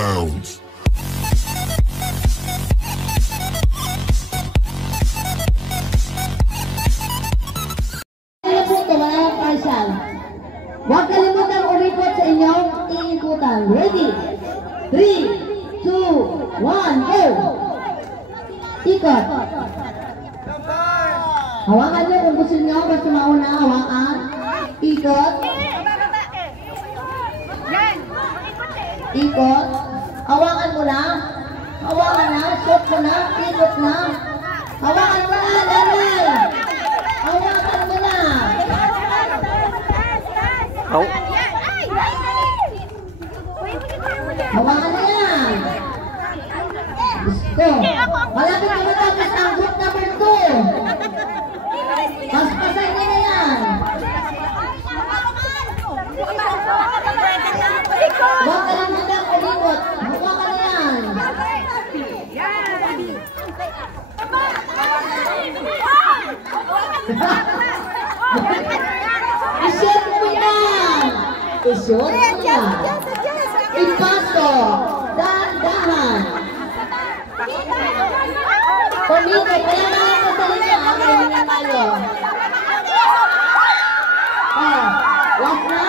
bounds. Huwag kalimutang umikot sa inyong iikutan. Ready? 3, 2, 1, go! Ikot. Hawakan niyo kung gusto niyo. Basta mauna, hawakan. Ikot. Ikot. Hawakan mo na. Hawakan na. Shot mo na. Ikot na. Hawakan mo na. Daniel. Hawakan mo na. Oh. Hawakan na yan. Gusto. Malapit na matapos ang group number 2. Paspasan nyo na yan. Huwag ka lang muna ulikot. Hawakan na yan. Isyot mo yan. Isyot mo yan. Ipaso. Dahan-dahan. Pumikot. Kaya naman ko sa linya. Kaya naman tayo. Oh. Last na.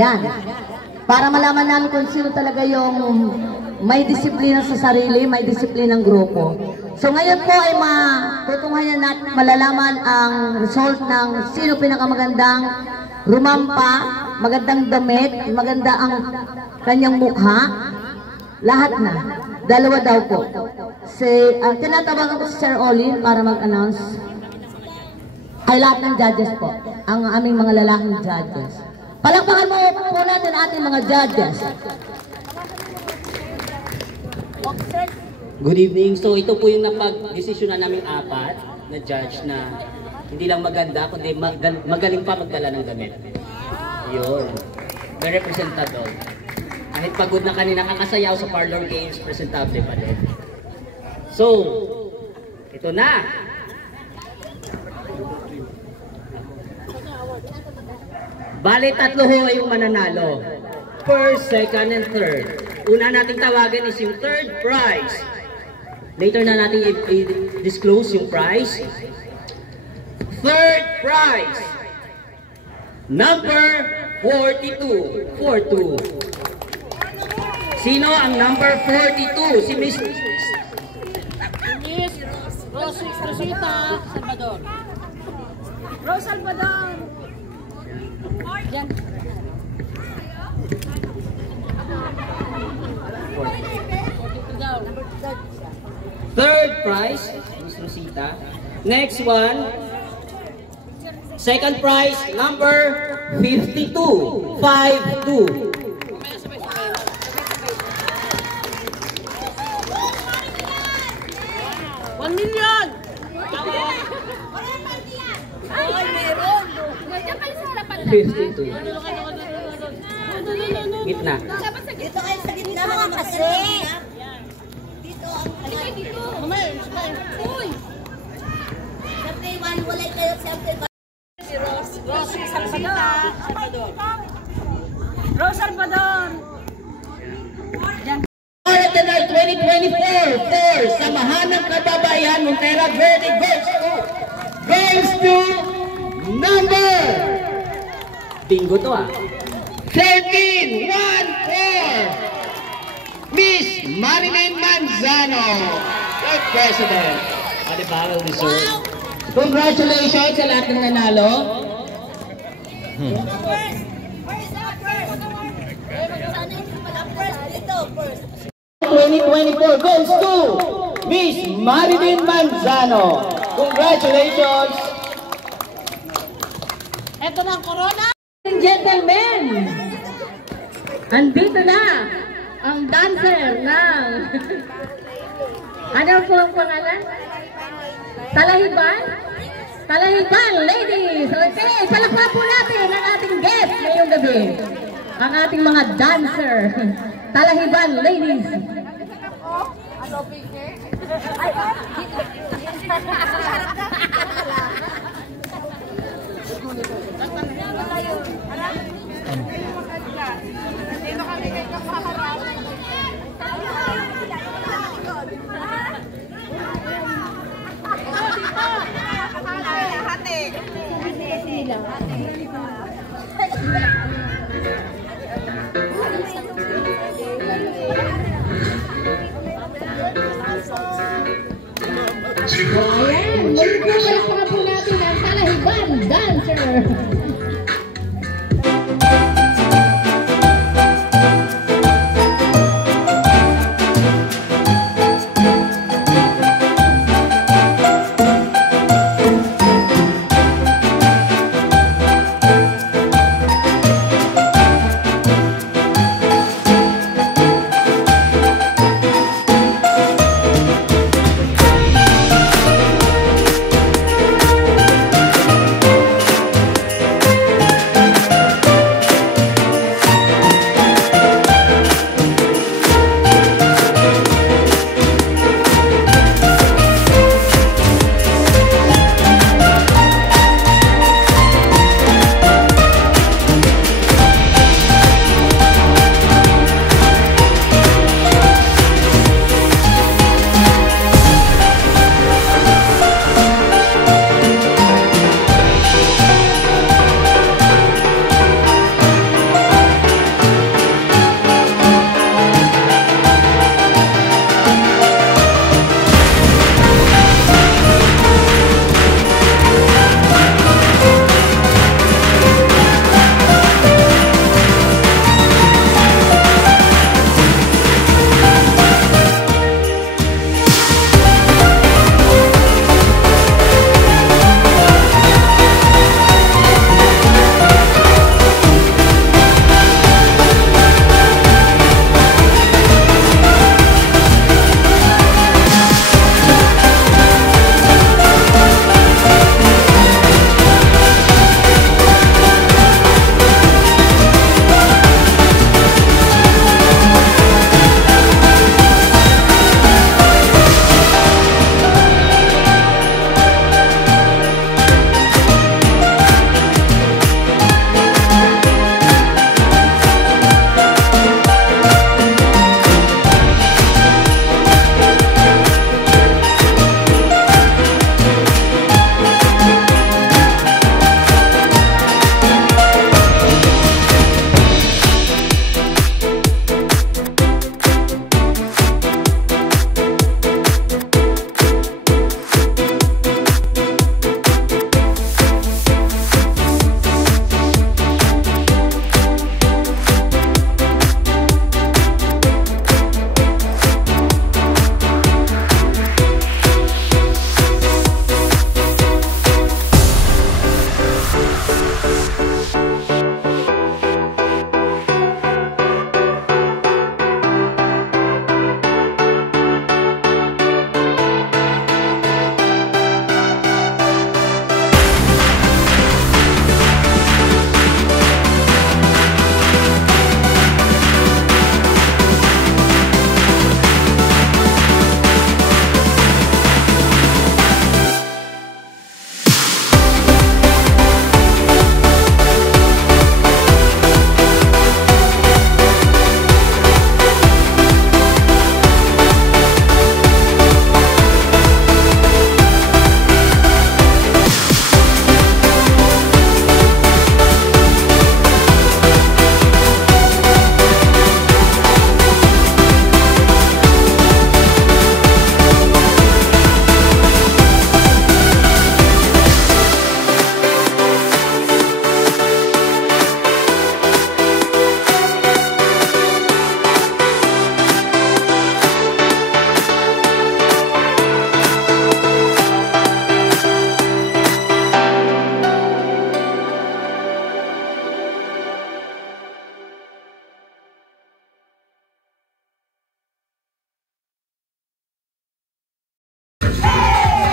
Yan. Para malaman namin kung sino talaga yung may disiplina sa sarili, may disiplina ng grupo. So ngayon po ay matutunghayan natin, malalaman ang result ng sino pinakamagandang rumampa, magandang damit, maganda ang kanyang mukha. Lahat na. Dalawa daw po. Tinatawagan ko si Sir Olin para mag-announce. Ay lahat ng judges po. Ang aming mga lalaking judges. Palakpakan mo po natin ating mga judges. Good evening. So ito po yung napag-desisyonan naming apat na judge na hindi lang maganda, kundi magaling pa magdala ng damit. Yun. Very presentable. Kahit pagod na kanina kakasayaw sa parlor games, presentable pa din. So, ito na. Bale, tatlo ho ay yung mananalo. First, second, and third. Una nating tawagan is yung third prize. Later na natin i-disclose yung prize. Third prize. Number 42. 42. Sino ang number 42? Si Miss Rosita Salvador. Rose Salvador. Yan. Third prize, Miss Rosita. Next one, second prize, number 52. 52. 1 million! Ay, meron! 52. Gitna. Dito kayo sa gitna mga kasi. Dito ang dito. Uy! Siyempre, walay kayo siyempre. Si Rose Salvador. Rose Salvador. Marathon 2024 Samahan ng Kababayan Montera Verde goes to number bingo to 1314 Miss Marilyn Manzano, Vice President. Well deserved. Congratulations sa lahat ng nanalo. 2024 goes to Miss Marilyn Manzano. Congratulations! Ito na ang corona. Gentlemen, andito na ang dancer ng ano po ang pangalan? Talahiban? Talahiban, ladies! Okay, palakpak po natin ang ating guest ngayong gabi. Ang ating mga dancer. Talahiban, ladies! Ano, Pinky? Ayan, muli po palakpakan po natin ang Talahiban Dancer.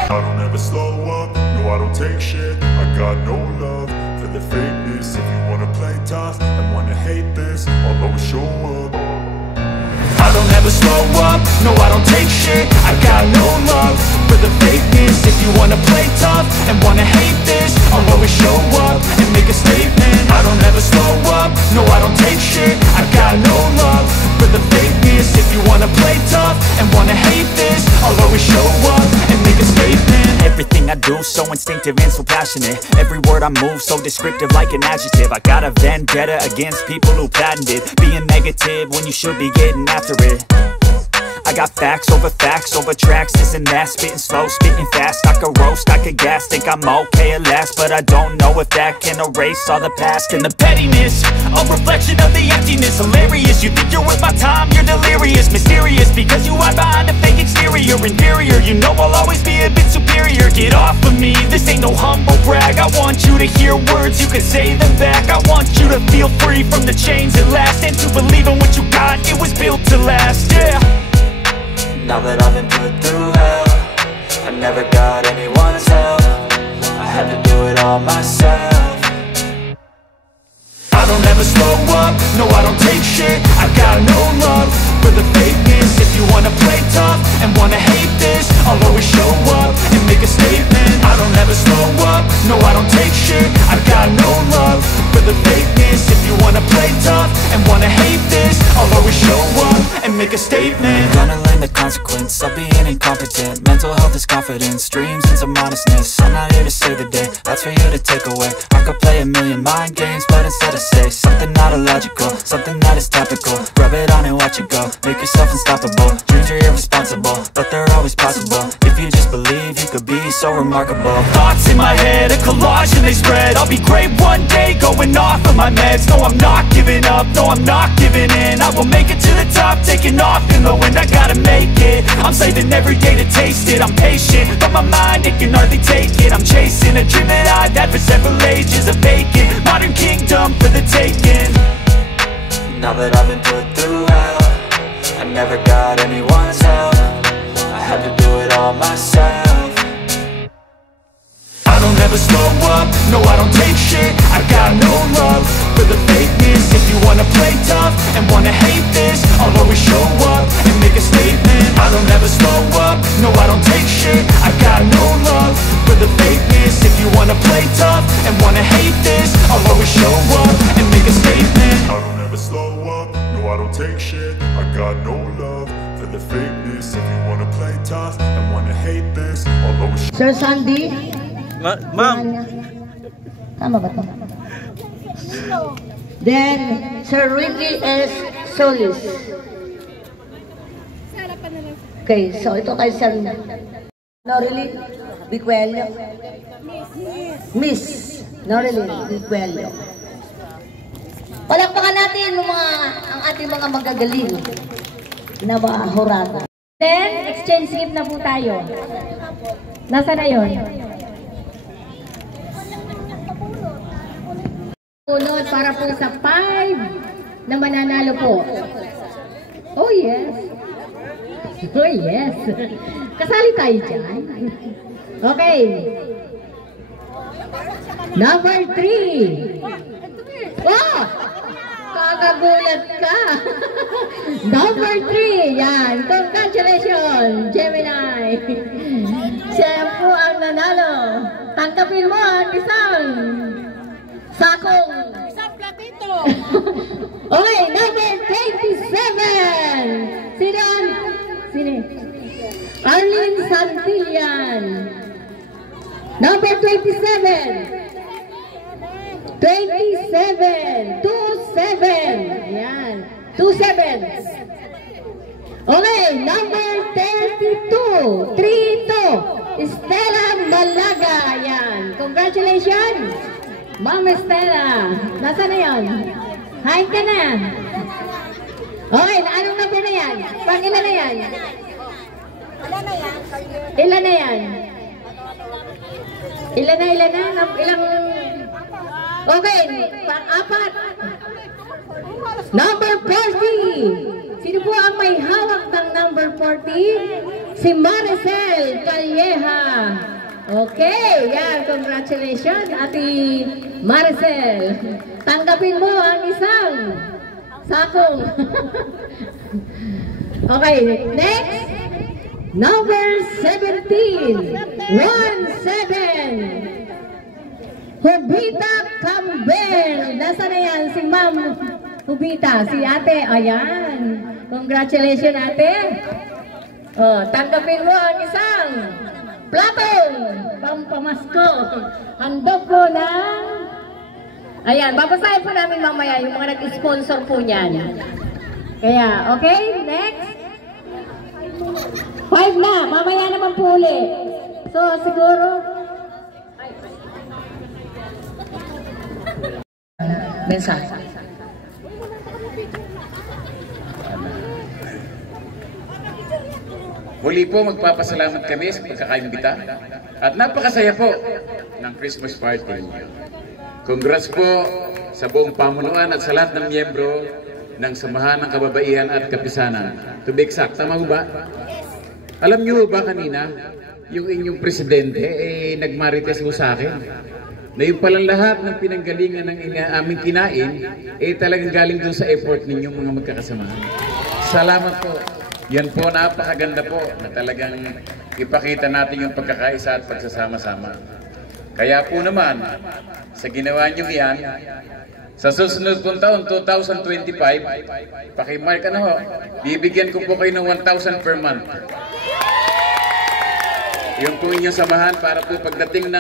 I don't ever slow up, no I don't take shit. I got no love for the fakeness. If you wanna play tough and wanna hate this, I'll always show up. I don't ever slow up, no I don't take shit. I got no love for the fakeness. If you wanna play tough and wanna hate this, I'll always show up and make a statement. I don't ever slow up, no I don't take shit. I got no love for the fakeness. If you wanna play tough and wanna hate this, I'll always show up and make a statement. Everything I do, so instinctive and so passionate. Every word I move, so descriptive like an adjective. I got a vendetta against people who patented being negative when you should be getting after it. I got facts over tracks, this and that. Spitting slow, spitting fast, I could roast, I could gas. Think I'm okay at last, but I don't know if that can erase all the past. And the pettiness, a reflection of the emptiness. Hilarious, you think you're worth my time, you're delirious. Mysterious, because you hide behind a fake exterior. Inferior, you know I'll always be a bit superior. Get off of me, this ain't no humble brag. I want you to hear words, you can say them back. I want you to feel free from the chains at last, and to believe in what you got, it was built to last, yeah. Now that I've been put through hell, I never got anyone's help. I had to do it all myself. I don't ever slow up, no I don't take shit. I got no love for the fakeness. If you wanna play tough and wanna hate this, I'll always show up and make a statement. I don't ever slow up, no I don't take shit. I got no love for the fakeness. If you wanna play tough and wanna hate this, I'll always show up and make a statement. Gonna learn the consequence of being incompetent. Mental health is confidence, dreams into modestness. I'm not here to save the day, that's for you to take away. I could play a million mind games, but instead I say something not illogical, something that is topical. Rub it on and watch it go, make yourself unstoppable. Dreams are irresponsible, but they're always possible. If you just believe, you could be so remarkable. Thoughts in my head, a collage and they spread. I'll be great one day, going off of my meds. No, I'm not giving up, no, I'm not giving in. I will make it to the top, taking off in the wind. I gotta make it, I'm saving every day to taste it. I'm patient, but my mind, it can hardly take it. I'm chasing a dream that I've had for several ages. A vacant, modern kingdom for the taking. Now that I've been put through hell, I never got anyone's help. I had to do it all myself. I don't ever slow up, no I don't take shit. I got no love for the fakeness. If you wanna play tough and wanna hate this, I'll always show up and make a statement. I don't ever slow up, no I don't take shit. I got no love for the fakeness. If you wanna play tough and wanna hate this, I'll always show up and make a statement. I don't ever slow up, no I don't take shit. I got no love for the fakeness. If you wanna play tough and wanna hate this, I'll always Sir Sandy? Ma'am. Tama ba to? Then, Sir Ricky S. Solis. Okay, so ito kay Sir Norilyn Bicuello. Miss Norilyn Bicuello. Palakpakan natin ang ating mga magagaling na mga hurado. Then, exchange gift na po tayo. Nasa na yun? Unod para po sa 5 na mananalo po. Oh yes. Oh yes. Kasali tayo dyan. Okay. Number 3. Oh! Kakagulat ka. Number 3. Yan. Congratulations, Gemini. Siya po ang nanalo. Tangkapin mo ang isang sakong. Isang platito. Okay, number 27. Sino? Arlene Santillan. Number 27. 27. 27. Ayan. 27. Okay, number 32. 32. Stella Malaga. Ayan. Congratulations. Ma'am Estela, nasa na yun? Hi ka na. Okay, anong number na yan? Pang ilan na yan? Ilan na yan? Ilan na? Ilang? Okay, pang-apat. Number 40. Sino po ang may hawak ng number 40? Si Maricel Calleja. Okay, yan. Congratulations, Ate Maricel. Tanggapin mo ang isang sakong. Okay, next. Number 17. 17. Hubita Campbell. Nasaan na yan? Si Ma'am Hubita. Si ate. Ayan. Congratulations, ate. Oh, tanggapin mo ang isang plato, pampamasko. Handog po ng... Ayan, babasahin po namin mamaya yung mga nag-sponsor po niyan. Kaya, okay, next. 5 na, mamaya naman po ulit. So, siguro... Mensahe. Muli po magpapasalamat kami sa pagkakaimbita at napakasaya po ng Christmas party. Congrats po sa buong pamunuan at sa lahat ng miyembro ng Samahan ng Kababaihan at Kapisanan. To be exact, tama ba? Alam niyo ba kanina, yung inyong presidente nagmarites mo sa akin na yung palang lahat ng pinanggalingan ng aming kinain talagang galing doon sa effort ninyong mga magkakasamahan. Salamat po. Yan po, napakaganda po na talagang ipakita natin yung pagkakaisa at pagsasama-sama. Kaya po naman, sa ginawa nyo yan, sa susunod pong taon, 2025, pakimark na ho, bibigyan ko po kayo ng 1,000 per month. Yung po inyong samahan para po pagdating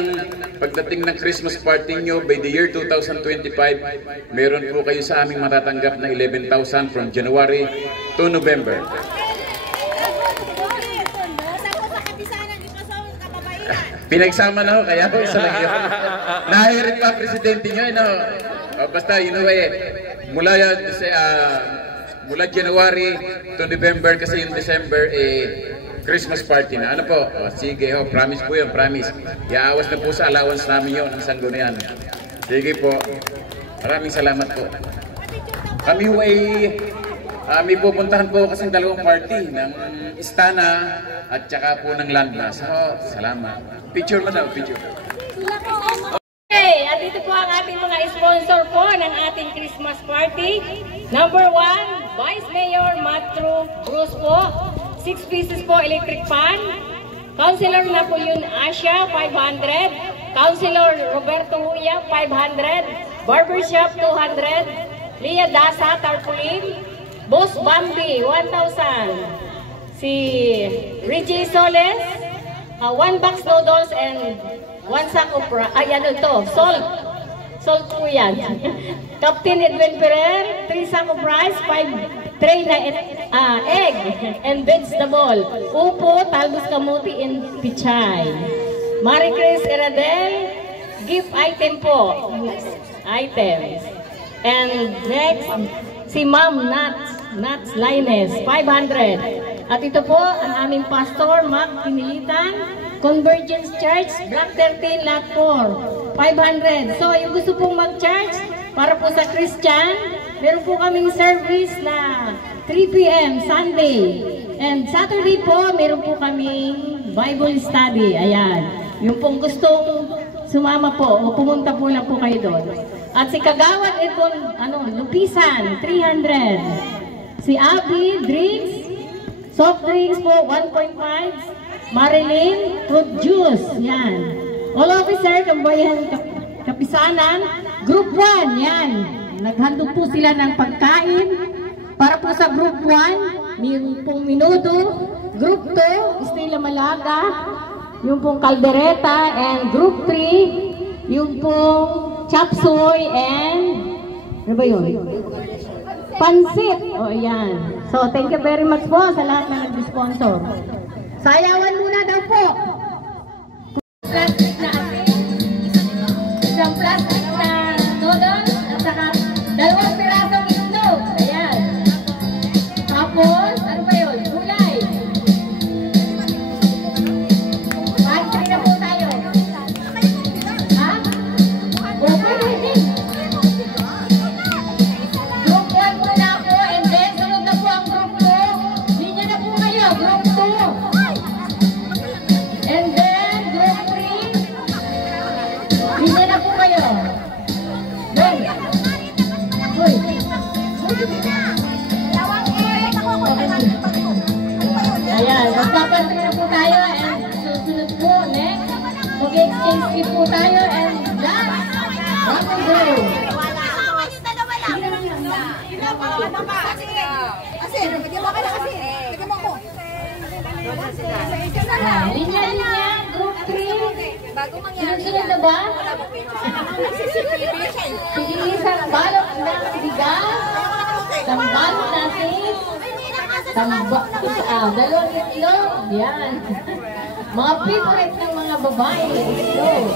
ng Christmas party nyo by the year 2025, meron po kayo sa aming matatanggap na 11,000 from January to November. Pinagsama na ho, kaya ho, isa lang yun. Nahirit pa presidente nyo, basta yun mula January to November kasi yung December Christmas party na. Ano po? Sige ho, promise po yun, promise. Iaawas na po sa allowance namin yun, ang sanggo na yan. Sige po, maraming salamat po. Kami ho may pupuntahan po kasing dalawang party ng Istana at saka po ng Landmass. Salamat. Picture mo daw, picture. Okay, at dito po ang ating mga sponsor po ng ating Christmas party. Number 1, Vice Mayor Matthew Cruz po. 6 pieces po electric fan. Councilor Napoleon Asha, 500. Councilor Roberto Huya, 500. Barbershop, 200. Leah Dasa, tarpaulin. Boss Bambi, 1,000. Si Reggie Soles, 1 box noodles and 1 sack of salt po yan. Captain Edwin Ferrer, 3 sack of rice, 5 tray na egg and vegetable. Upo, talbos kamuti, and pichay. Marie Chris Eradel, gift item po. Items. And next, si Ma'am Nats Lines, 500. At ito po ang aming pastor, Mac Pinilitan, Convergence Church, Block 13, Lot 4, 500. So, yung gusto pong mag-church para po sa Christian, meron po kaming service na 3 p.m. Sunday. And Saturday po, meron po kaming Bible study. Ayan. Yung pong gustong sumama po, o pumunta po lang po kayo doon. At si Kagawad itong Lupisan, 300. Si Abby, drinks, soft drinks po, 1.5. Marilyn, fruit juice. Yan. All officer, Kambayan Kapisanan, Group 1. Yan. Naghandog po sila ng pagkain para po sa Group 1. Yung pong minuto. Group 2, Estela Malaga. Yung pong kaldereta. And Group 3, yung pong chop suey and ano ba yun? Pansit. O yan. So thank you very much po sa lahat na nag-sponsor. Sayawan muna daw po. Plastic na asin. Isang plastic na noodles at saka 2 pirasong itlog. Ayan. Tapos, ano ba yun? Gulay. Pantry na po tayo. Ha? Okay. Group 1 muna po and then sunod na po ang group 2. Linya na po kayo. Group 2. And then group 3. Linya na po kayo. Then. Uy. Ayan, magpapantry na po tayo and susunod po, next, mag-exchange gift po tayo and last, rock and roll. Linya-linya, group Susunod na ba? Pili sa balot ng bigas. Tambalot natin. Dalawang itlog. Yan. Mga favorite ng mga babae. Itlog.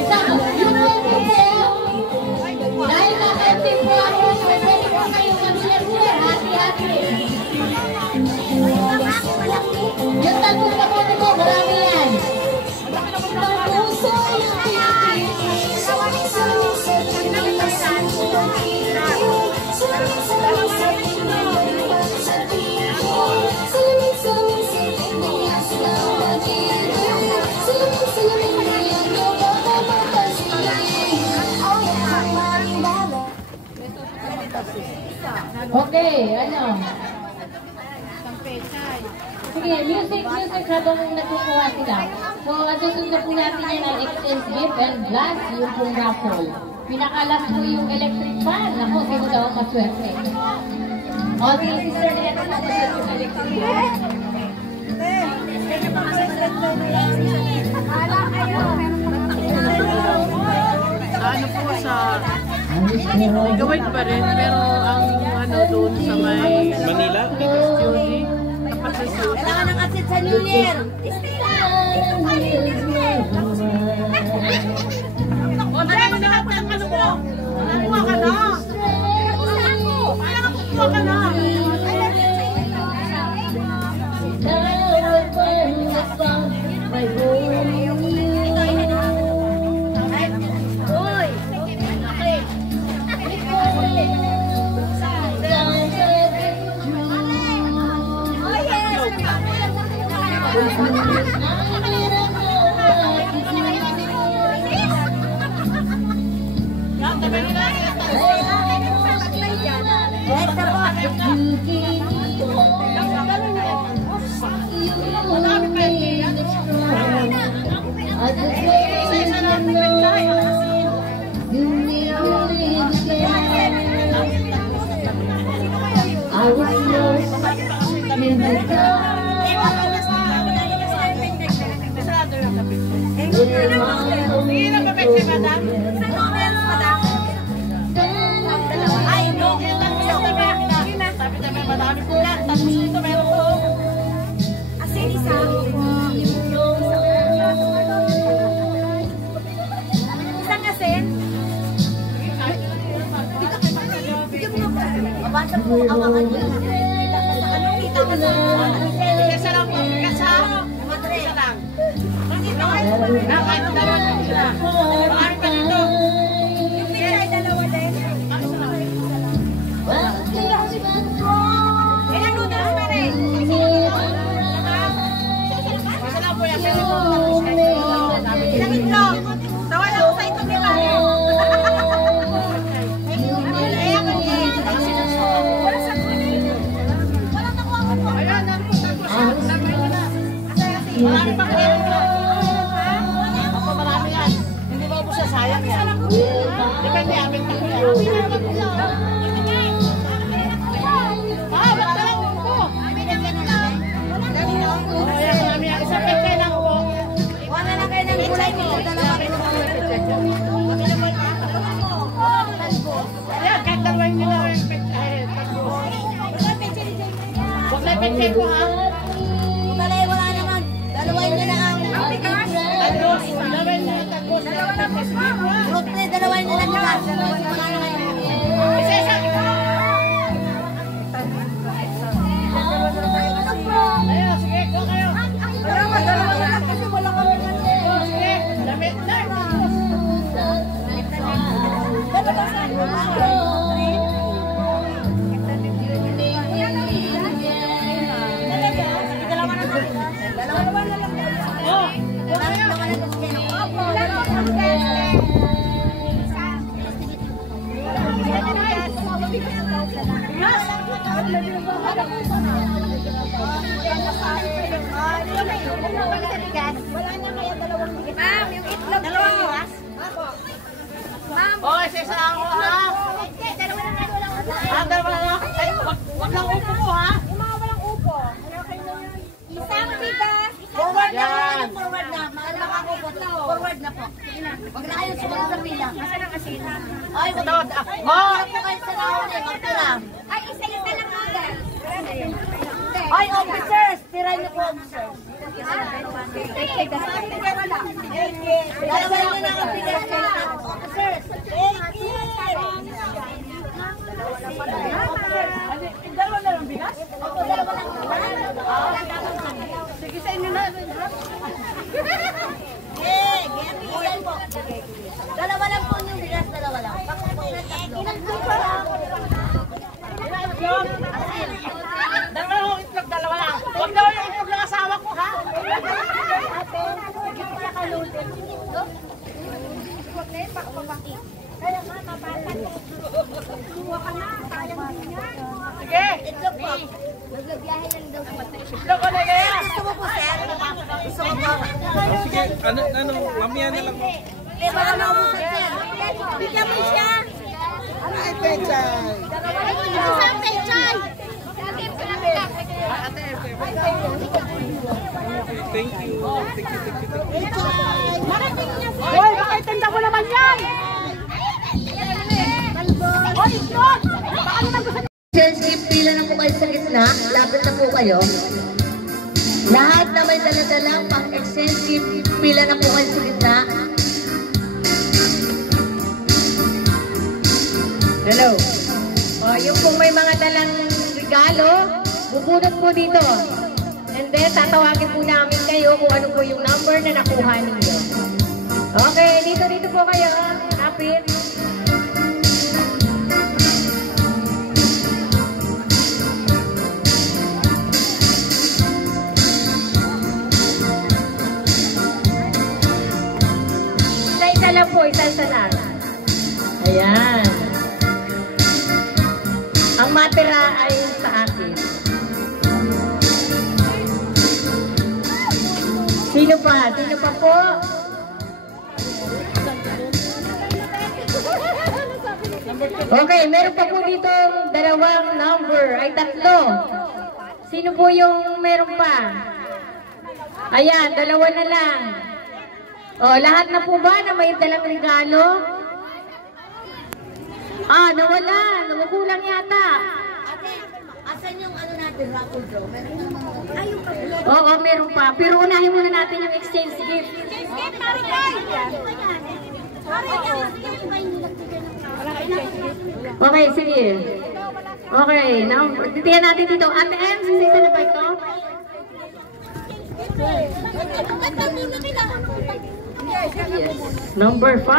Isang, yun ang itlog. Dahil na-empty po ako, pwede po kayo mag-share-share. Hati-hati. Yung talbos na po ko, marami yan. Okay, ano? Sige, music habang nagkukuha sila. So, susunod po natin yan ang exchange gift and last yung pong raffle. Pinakalas po yung electric fan. Naku, sino daw ang maswerte? O, si Sister Neta na po yung electric fan. Ano po sa gawin pa rin, pero ang ano doon sa may Manila? Kailangan ng asit sa New Year. O, dahil na natin ang ano mo. Nakuha ka na. Nakuha ka na. I was lost in the dark. Ay, no. Madami po yan. Tapos dito meron po. Asin isa. Isang asin. Mabasa po ang mga niya. Anong kita ka sa Isa lang po. Isa lang. Kahit dalawa lang sila. Marami pa dito. yung pila ay dalawa din. Ilang noodles pa rin? Isa lang po yan. Ilang itlog? Tawa lang sa itlog ni Mami. Kaya ka niya. Wala sa kunin. Walang nakuha ko po. Ayan, tapos. Marami pa kayo. Ako marami yan. Hindi ba po siya sayang yan? Depende, amin ka po yan. Ba't talang po? Ayan, marami yan. Isang peke lang po. Wala na kayo ng gulay nito. Dalawa kayo ng Ayan, kahit dalawin nyo na yung peke. Huwag na peke po ha. Talay, wala naman. Dalawain nyo na ang bigas. Tagos. Dalawin nyo yung tagos. Rukli, dalawain nyo na bigas. Isa-isa. Ayan, sige, go kayo. Dalawa na lang kasi wala kami ng Sige, damit na. Oh, go kayo. Ma'am, yung itlog ko. Ma'am. Oh, isa-isa ako ha. Dalawa na lang. Ay, wag lang upo ko ha. Yung mga walang upo. Isang bigas. Forward na. Yan. Forward na. Mahal na ako po. Forward na po. Huwag na kayo sumunod sa pila. Kasi nang asina. Ay, wag na po kayo sa nauna. Magtira. Ay, isa-isa lang agad. Ay, officers! Tiray niyo po, officers. Dalawa na ang bigas na officers. Dalawa na lang bigas? Opo, dalawa lang. Sige, sa inyo na. Ilan po? Dalawa lang po yung bigas, dalawa lang. Ilan po pa lang? Dalawa yung itlog, dalawa lang. Huwag daw yung itlog ng asawa ko, ha? Kaya nga, mabatan. Kuha ka na, sayang din yan. Sige. Itlog po. Naglabiyahe lang daw. Itlog ko na yan. Gusto mo po, sir? Gusto mo po? Sige, ano, mamaya na lang. Eh, baka maubos, sir. Bigyan mo siya. Ay, Pechay. Isang Pechay. Thank you. Hoy, baka itinda ko naman yan. Hoy, itlog. Baka naman gusto. Sensitive, pila na po kayo sa gitna. Lapit na po kayo. Lahat na may daladalang pang-extensive, pila na po kayo sa gitna. Hello. O, yung kung may mga dalang regalo, bubunot po dito. And then, tatawagin po namin kayo kung ano po yung number na nakuha ninyo. Okay, dito po kayo. Kapit. Isa lang po, isa lang. Ayan. Ang matira ay sa akin. Sino pa? Sino pa po? Okay, meron pa po dito dalawang number. Ay, tatlo. Sino po yung meron pa? Ayan, dalawa na lang. O, lahat na po ba na may dalang regalo? Ah, nawala. Nawagulang yata. Ate, asan yung ano natin, raffle draw? Meron naman. Ay, yung pablo. Oo, meron pa. Pero unahin muna natin yung exchange gift. Exchange gift, Marikay! Marikay, yung ba yung nagbigay ng Okay, sige. Okay, now, titiyan natin dito. Ate M, sisisa na ba ito? Ang ganda muna kailangan mo. Yes. Number 5.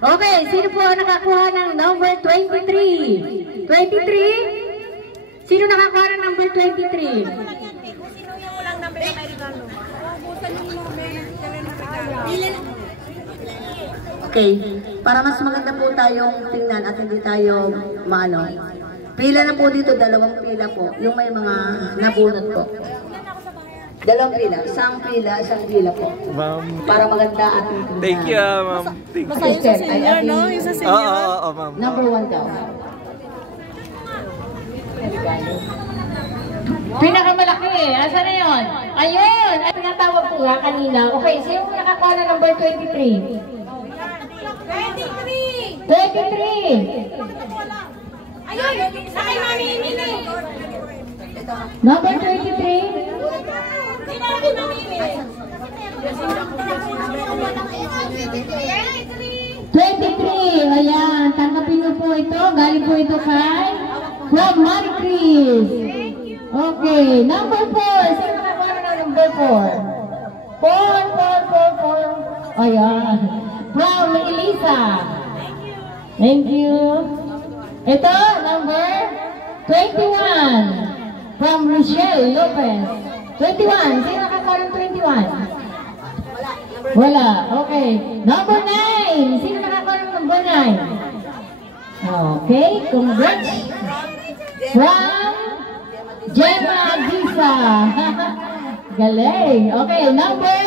Okay, sino po nakakuha ng number 23? 23? Sino nakakuha ng number 23? Sino yung walang number na may regalo? Abusan yung number. Okay, para mas maganda po tayong tingnan at hindi tayo maano. Pila na po dito, dalawang pila po. Yung may mga nabunot po. Dalawang pila, isang pila po. Ma'am. Para maganda at tingnan. Thank you, ma'am. Thank you. Masaya sa senior, no? Yung sa senior. Oo, ma'am. Number 1 daw. Pinakamalaki. Asa na yun? Ayun! Ay, pinatawag ko nga kanina. Okay, sino nakakuha na number 23? 23! 23! Ayun! Sa akin mamimili! Number 23? Sino natin mamimili? 23! Ayan, tanggapin mo po ito. Galing po ito kay from Marie Chris. Okay, number 4. Sino nakakuha na number 4? 4. Ayan. From Elisa. Thank you. Ito, number 21. From Rochelle Lopez. 21. Sino nakakuha ng 21? Wala. Okay. Number 9. Sino nakakuha ng number 9? Okay. Congrats. From Gemma Gisa. Galing. Okay. Number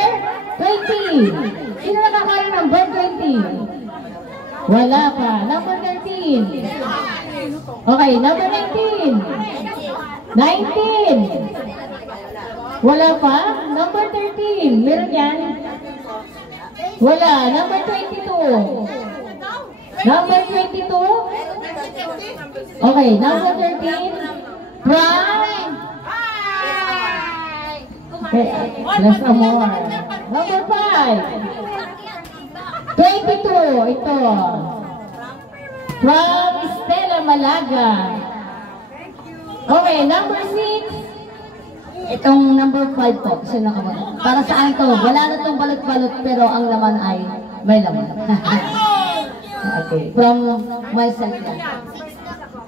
20. Sino nakakuha ng number 20? Wala pa. Number 13. Okay. Number 19. 19. Wala pa. Number 13. Meron yan? Wala. Number 22. Number 22. Okay, number 13. From... Okay, let's know more. Number 5. 22. Ito. From Stella Malaga. Okay, number 6. Itong number 5 po, sino ka ba? Para saan to? Wala na tong balot-balot pero ang laman ay may laman. Okay, from myself lang.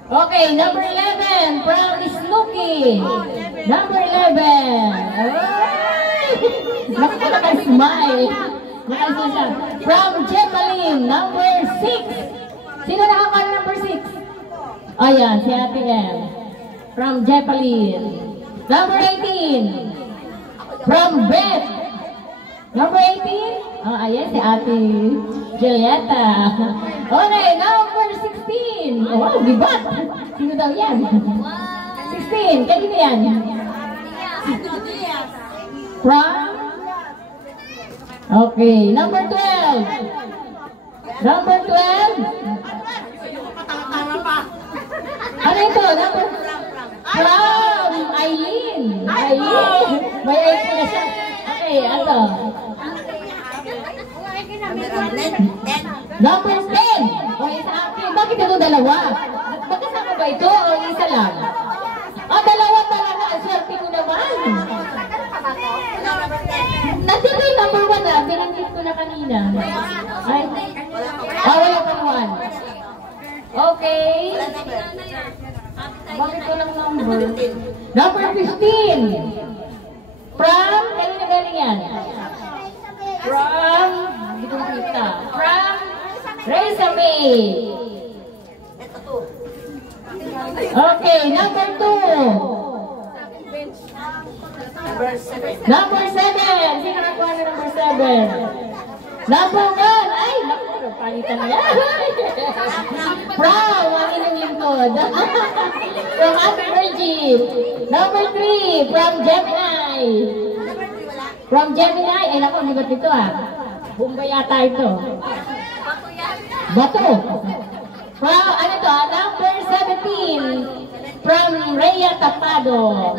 Okay, number 11 from Snooki. Number 11. Naka-smile. Naka-smile. From Jemaline. Number 6. Sino nakakuha ng number 6? Ayan, si Ate M. From Jemaline. Number 18. From Beth. Number 18. Oh, ayan, si Ate Julieta. Okay, number 16. Oh, wow, bibat. Sino daw yan? 16. Kanino yan? From? Okay, number 12. Number 12. Ano ito? Number? From Aileen. Aileen. May Aileen na siya. Okay, ano? Number 10. Okay, sa akin. Bakit ito dalawa? Magkasama ba ito o isa lang? Oh, dalawa talaga. Ang swerte ko naman. Nandito yung number 1 na. Binanggit ko na kanina. Ay. Oh, wala pang 1. Okay. Bakit ko lang number? Number 15. From, kanina galing yan? From, hindi ko makita. From Reza May. Okay, number 2. Number 7. Sino nakuha na number 7? Number 1. Ay, naku, palitan na yan. From, ang inumintod. From Ate Virgin. Number 3. From Gemini. From Gemini. Ay, naku, libat ito ah. Bumba yata ito. Bato. From, ano to? Number 17. From Rhea Tapado.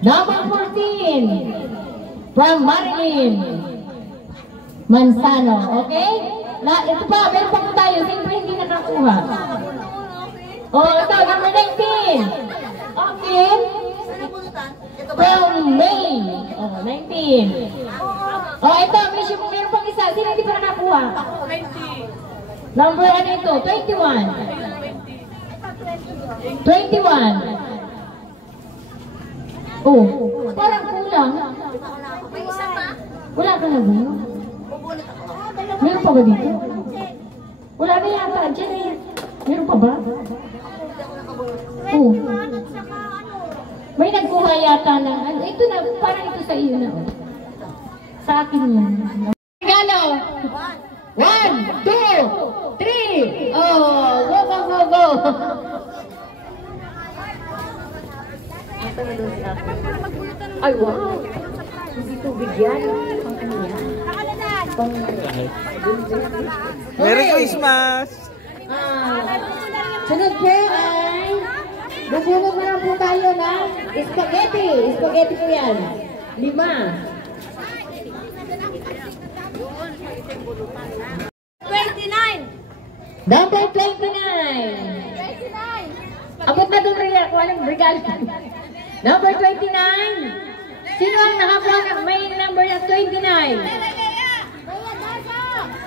Number 14. From Marilyn Manzano. Okay? Ito pa, meron pa po tayo. Sino pa hindi nakakuha? Oh, ito, number 19. Okay. From May. Oh, 19. Oh, ito, meron pang isa. Sino hindi pa nakakuha? 20. Number ano ito? 21. 21. Oh, parang kulang. May isa pa? Wala ka na ba? Meron pa ba dito? Wala na yata. Diyan eh. Meron pa ba? Oh. May nagkuha yata na. Ito na, parang ito sa iyo na. Oh. Sa akin yan. Regalo! 1, 2, 3. Oh, go, go, go, go. Ay, wow. Hindi tubig yan. Pang ano yan? Pang... Merry Christmas! Sunod po ay... Bubunod na lang po tayo na spaghetti. Spaghetti po yan. 5. 29. Number 29. Abot na doon rin ako. Anong regalo? Number 29. Sino ang nakakuha ng may number na 29?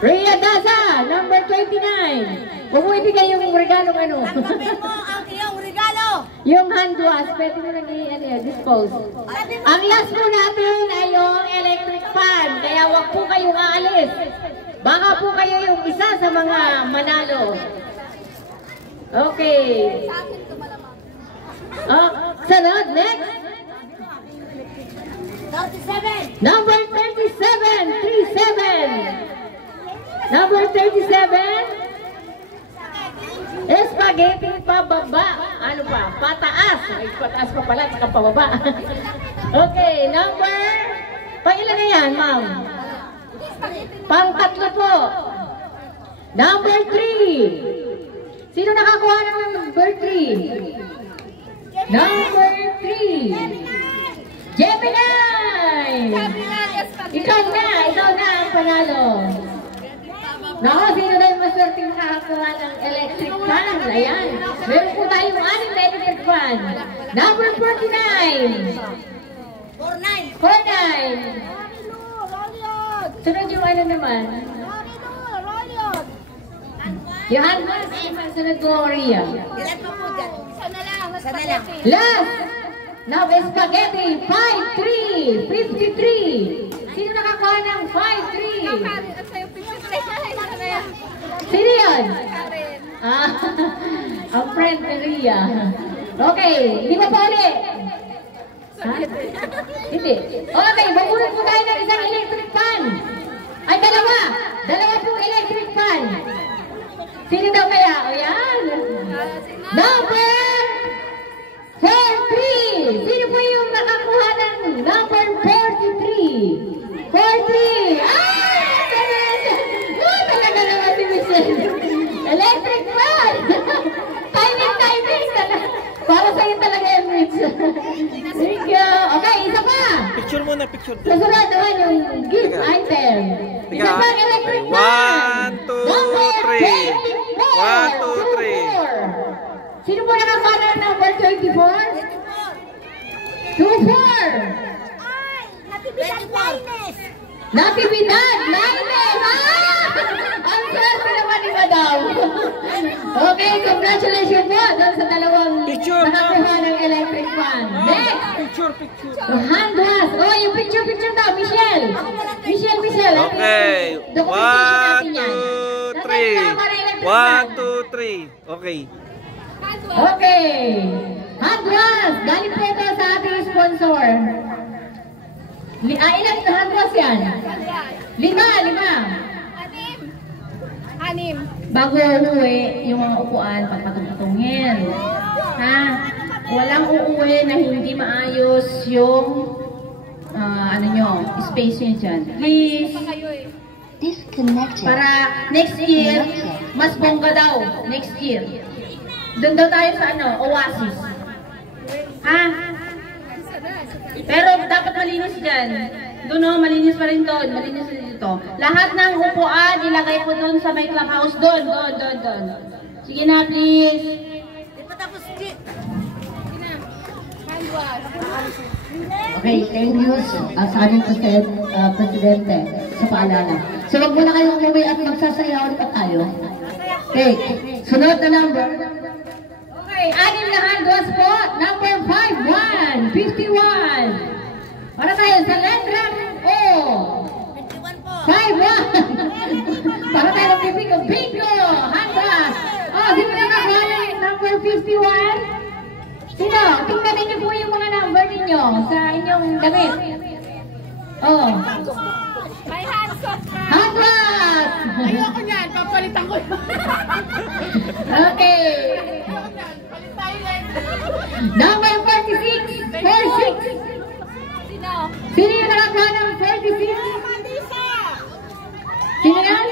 Rhea Daza. Number 29. Pumibigay yung regalong ano. Tanggapin mo ang iyong regalo. Yung hand wash. Pwede mo lang i-dispose. Ang last po natin ay yung electric fan. Kaya wag po kayong aalis. Baka po kayo yung isa sa mga manalo. Okay. Sunod, next. 37. Number 37, 37. Number 37. Spaghetti pababa. Ano pa? Pataas. Ay, pataas pa pala, saka pababa. Okay, number... Pangilan na yan, ma'am? Pang-tatlo po. Number 3. Sino nakakuha ng number 3? Number 3. Gemini! Ikaw na ang panalo. Nako, sino na yung maswerteng nakakakuha ng electric fan? Ayan. Meron po tayong 6 na electric fan. Number 49. 49. Sunod yung ano naman? Yung handball naman, sunod Gloria. Last! Now, spaghetti, 5-3, 53. Sino nakakuha ng 5-3? Sino yun? Ang friend ni Ria. Okay, di ba po ulit? Hindi. Okay, magbunod po tayo ng isang electric fan. Ay, dalawa. Dalawa pong electric fan. Sino daw kaya? O yan. Number 43. Sino po yung nakakuha ng number 43? 43. Ah! Talaga naman si Michelle. Electric fan. Timing. Para sa'yo talaga yan, Mitch. Thank you. Okay, isa pa. Picture muna, picture. Susunod naman yung gift item. Isa pa, electric fan. 1, 2, 3. 1, 2, 3. Sino po nakakuha ng number 24? 24. Natividad, Laines! Ang swerte naman ni Madam. Okay, congratulations po doon sa dalawang nakakuha ng electric fan. Next! Picture. Hand wash. Oh, yung picture daw, Michelle. Michelle. Okay. 1, 2, 3. 1, 2, 3. Okay. Okay. Hand wash. Galing po ito sa ating sponsor. Ilan na hand wash yan? 5. 6. Bago uuwi, yung mga upuan, pagpatong-patungin. Ha? Walang uuwi na hindi maayos yung space nyo dyan. Please. Para next year, mas bongga daw. Next year. Doon daw tayo sa Oasis. Ha? Pero dapat malinis dyan. Doon malinis pa rin doon. Malinis rin dito. Lahat ng upuan, ilagay po doon sa may clubhouse. Doon. Sige na, please. Okay, thank you sa aming Presidente sa paalala. So, wag muna kayong umuwi at magsasayaw pa tayo. Okay, sunod na number. Okay, 6 na hand wash po. Number 51. Para tayo sa letrang O. 51. Para tayo ng bingo. Hand wash. Oh, sino na nakakuha number 51? Sino? Tingnan niyo po yung mga number ninyo sa inyong damit. Oh. May hand soap ka. Hand wash. Ayoko niyan. Papalitan ko. Okay. Number 46. 46. Sino yung nakakuha ng 46? Sino yan?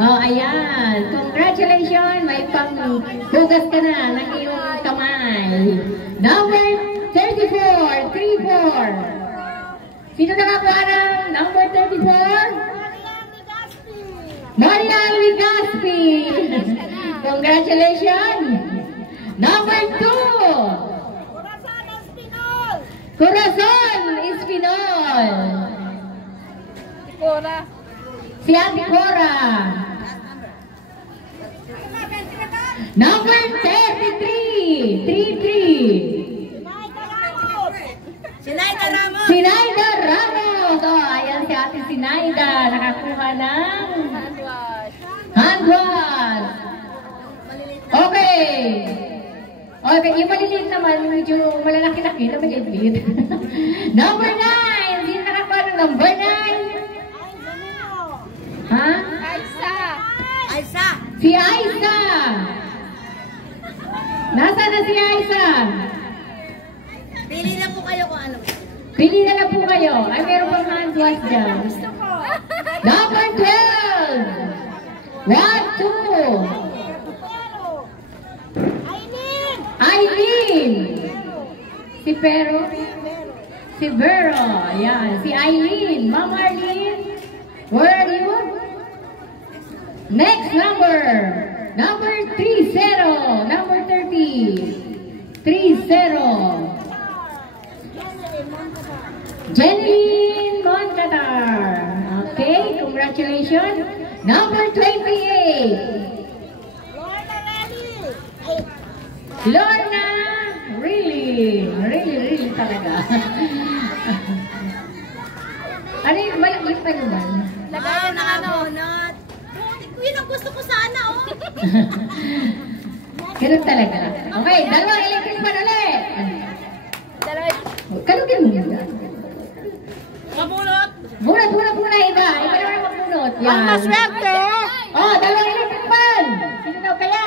Oh, ayan. Congratulations. May pang-hugas ka na ng iyong kamay. Number 34. 34. Sino nakakuha ng number 34? Marian Ligaspi. Congratulations. Number 2. Corazon Espinol. Si Ate Cora. Number 33. 33. Sinaida Ramos. Oh, ayan si Ate Sinaida. Nakakuha ng hand wash. Okay. Okay, yung maliliit naman, medyo malalaki-laki na maliliit. Number 9! Sino nakakuha ng number 9? Ha? Aisa. Si Aisa! Nasaan na si Aisa? Pili na po kayo kung ano. Pili na lang po kayo. Ay, meron pang hand wash dyan. Number 12. 1, 2. Aileen. Si Pero. Si Vero. Ayan. Si Aileen. Ma'am Arlene. Where are you? Next number. Number 30. Number 30. 30. Jeneline Moncatar. Okay, congratulations. Number 28. Lorna. Really talaga. Ano yung malakit pa naman? Lagay na not. Yun ang gusto ko sana, oh. Ganun talaga. Okay, dalawang electric pan ulit. Kalugin mo muna. Mabunot! Bunot iba. Iba naman magbunot. Yan. Ang maswerte! Oh, dalawang electric pan. Sino daw kaya?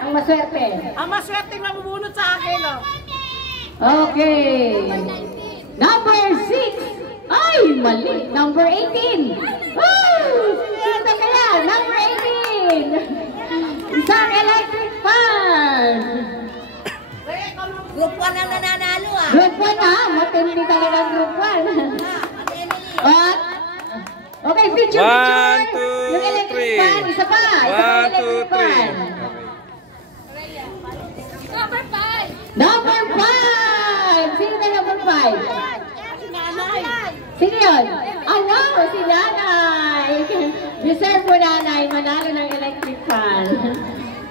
Ang maswerte. Ang maswerte mabubunot sa akin, oh. Okay. Number 6. Ay, mali. Number 18. Woo! Sino daw kaya? Number 18. Isang electric fan. Group 1 ang nananalo, ah. Group 1 ha? Matindi talaga group 1. What? Okay, picture. 1, 2, Yung electric 3. fan. Isa pa. Isa pa yung 1, 2, electric 3. fan. Number 5. Number 5. Sino na number 5? Sino yun? Ah, wow, si Nanay. Deserve mo, Nanay. Manalo ng electric fan.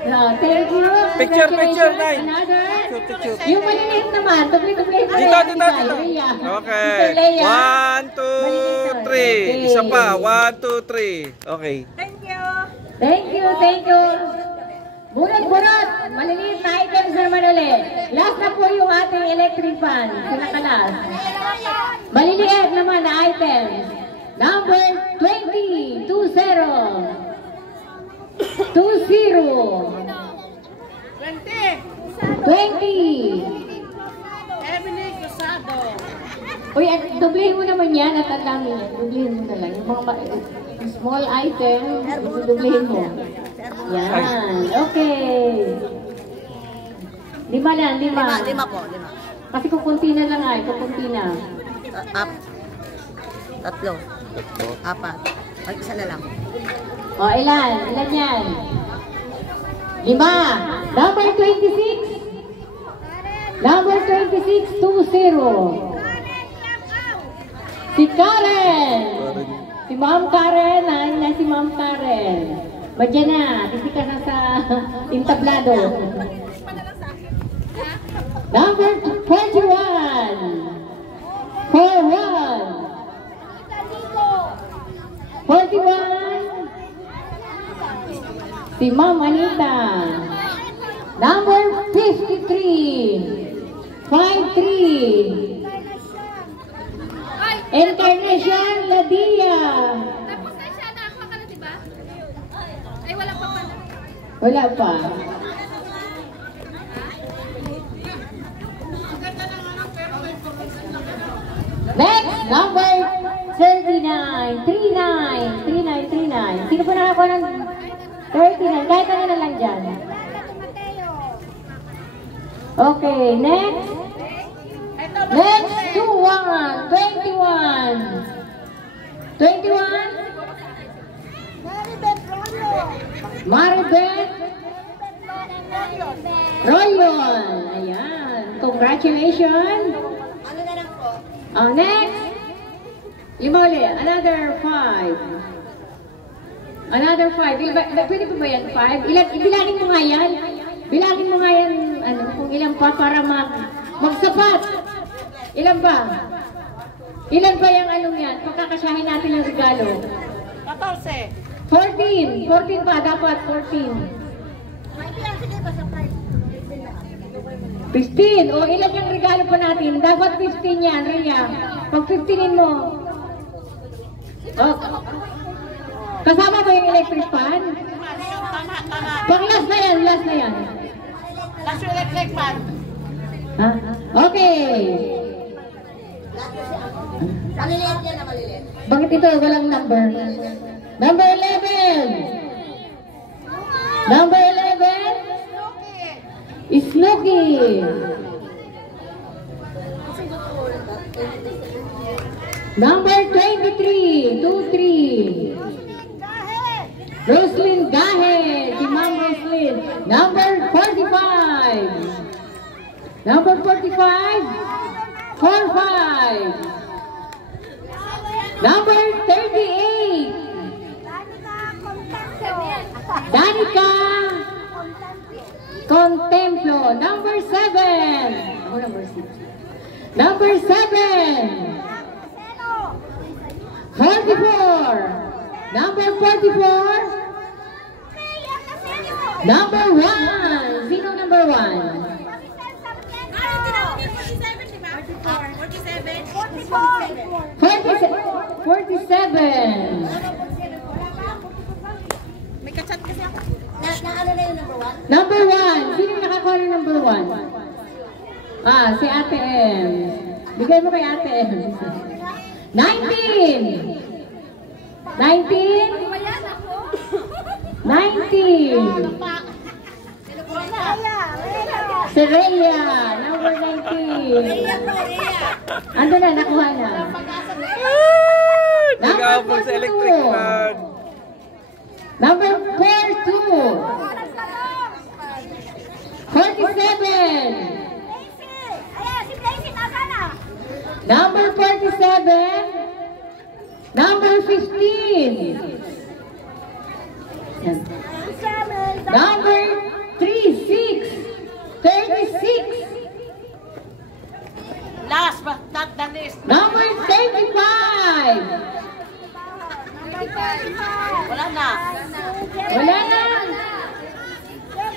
So, thank you. Picture, Congratulations. Nay. Another. Picture. Yung maliliit naman. Tupli-tupli. Dito. Leia. Okay. Mr. Leia. 1, 2, 3. Isa pa. 1, 2, 3. Okay. Thank you. Bunot. Maliliit na items naman ulit. Last na po yung ating electric fan. Sinakalas. Maliliit naman na items. Number 20. 20. 20. 20. Emily Cruzado. Uy, dublihin mo naman yan at ang dami yan. Dublihin mo na lang. Yung mga small items, dublihin mo. Yan. Okay. 5 lang, 5. 5 po. Kasi kukunti na lang ay, kukunti na. 3. 4. Ay, isa na lang. O, ilan? Ilan yan? 5. Number 26. Number 26, 20. Si Karen. Si Ma'am Karen. Na si Ma'am Karen. Badya na. Kasi ka na sa intablado. Number 41. 41. Si Ma'am Anita. Number 53. 53. Encarnacion Ladia. Tapos na siya, nakakuha ka na, diba? Ay, wala pa pala. Wala pa. Next, number 39. 39. Sino pa nakakuha ng 39? Kahit ano na lang dyan. Okay, next. Next, 21. 21. Maribeth Royon. Ayan. Congratulations. Ano na lang po? Next. 5 ulit. Another 5. Pwede pa ba yan? 5? Bilangin mo nga yan. Bilangin mo nga yan. Kung ilan pa para magsapat. Ilan ba? Ilan ba yung anong yan? Pagkakasyahin natin yung regalo. 14. 14 pa. Dapat 14. 15. O ilan yung regalo pa natin? Dapat 15 yan, Rhea. Pag 15in mo. Oh. Kasama ba yung electric fan? Tama. Pang last na yan. Last yung electric fan. Okay. Maliliit yan na maliliit. Bakit ito walang number? Number 11. Number 11 is Snooki. Number 23, 23. Roslyn Gahe, si Ma'am Roslyn. Number 45. Number 45, 45. Number 38. Danica Contemplo. Number 7. Oh, number 6. Number 7. 44. Number 44. Number 1. Sino number 1? 47. May kachat kasi ako. Ano na yung number 1? Number 1. Sino nakakuha ng number 1? Ah, si Ate M. Bigay mo kay Ate M. 19. 19. 19. Si Rhea. Number 19. Ando na, nakuha na. Nag-aabol sa electric fan. Number 42. 47. Number 47. Number 15. Number 36. 36. Last but not the least. Number 35. Wala na. Wala na.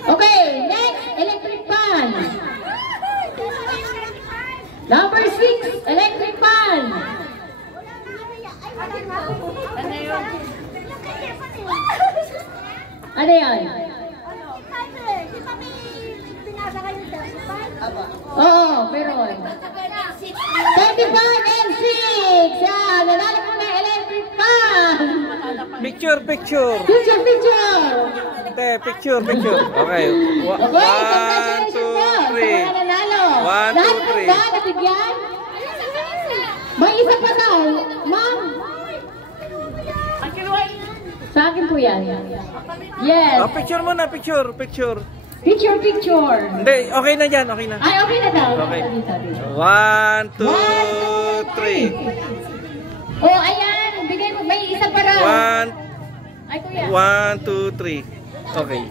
Okay, next, electric fan. Number 6, electric fan. Ano yan? Oo, meron. 35 and 6. Yan, nanalo ko na electric fan. Picture, picture. Picture, picture. Hindi, picture, picture. Okay. Okay, congratulations po. Sa mga nanalo. 1, 2, 3. Lahat ba nabigyan? May isa pa daw. Ma'am. Sa akin po yan. Yes. Oh, picture muna, picture, picture. Picture, picture. Hindi, okay na yan, okay na. Ay, okay na daw. Okay. Dito, dito. 1, 2, 3. Oh, ayan. Bigay mo. May isa pa raw. 1, Ay, kuya. 1, 2, 3. Okay.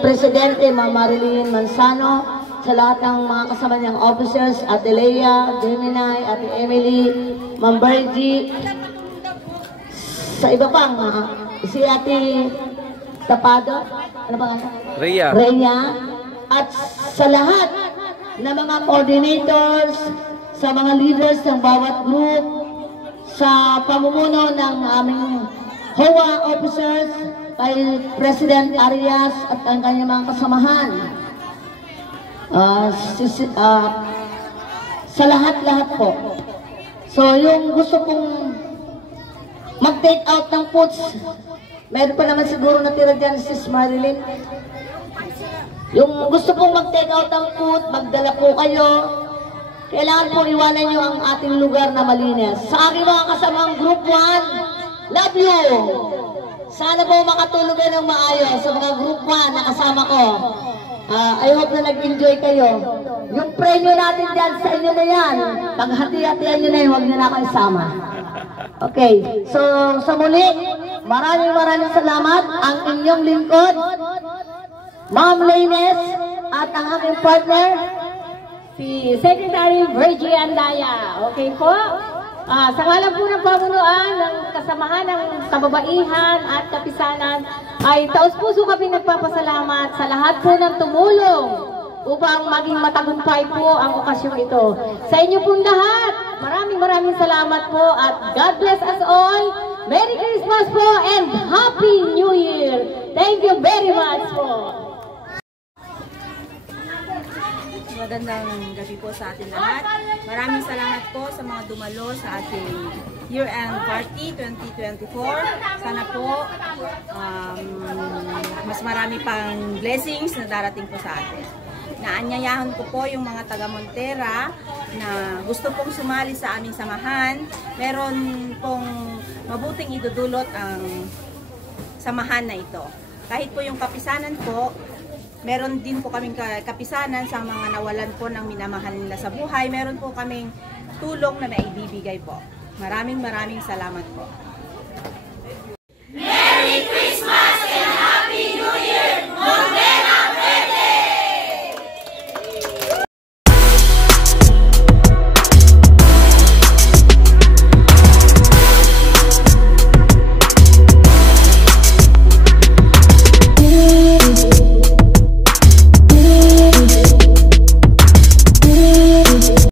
Presidente Ma'am Marilyn Mansano, sa lahat ng mga kasama niyang officers, Ate Leia, Gemini, Ate Emily, Ma'am Bergie, sa iba pang, si Ate Tapado, ano ba nga? Rhea. Rhea, at sa lahat ng mga coordinators, sa mga leaders ng bawat group, sa pamumuno ng aming HOA officers, kay President Arias at ang kanyang mga kasamahan. Sa lahat-lahat po. So, yung gusto kong mag-take out ng foods, meron pa naman siguro natira dyan si Marilyn. Yung gusto pong mag-take out ng food, magdala po kayo. Kailangan po iwanan nyo ang ating lugar na malinis. Sa aking mga kasamang Group 1, love you! Sana po makatulog kayo ng maayos sa mga Group 1 na kasama ko. I hope na nag-enjoy kayo. Yung premyo natin dyan, sa inyo na yan. Paghati-hatian nyo na yun, huwag nyo na kayo isama. Okay, so sa muli, maraming salamat. Ang inyong lingkod, Ma'am Laines, at ang aking partner, si Secretary Virgie Andaya. Okay po? Sa ngalan po ng pamunuan, ng kasamahan ng kababaihan at kapisanan, ay taos-puso kami nagpapasalamat sa lahat po ng tumulong upang maging matagumpay po ang okasyong ito. Sa inyo pong lahat, maraming salamat po at God bless us all. Merry Christmas po and Happy New Year. Thank you very much po. magandang gabi po sa ating lahat. Maraming salamat po sa mga dumalo sa ating year-end party 2024. Sana po mas marami pang blessings na darating po sa atin. Naanyayahan ko po yung mga taga Montera na gusto pong sumali sa aming samahan. Meron pong mabuting idudulot ang samahan na ito. Kahit po yung kapisanan po, meron din po kaming kapisanan sa mga nawalan po ng minamahal nila sa buhay. Meron po kaming tulong na maibibigay po. Maraming salamat po.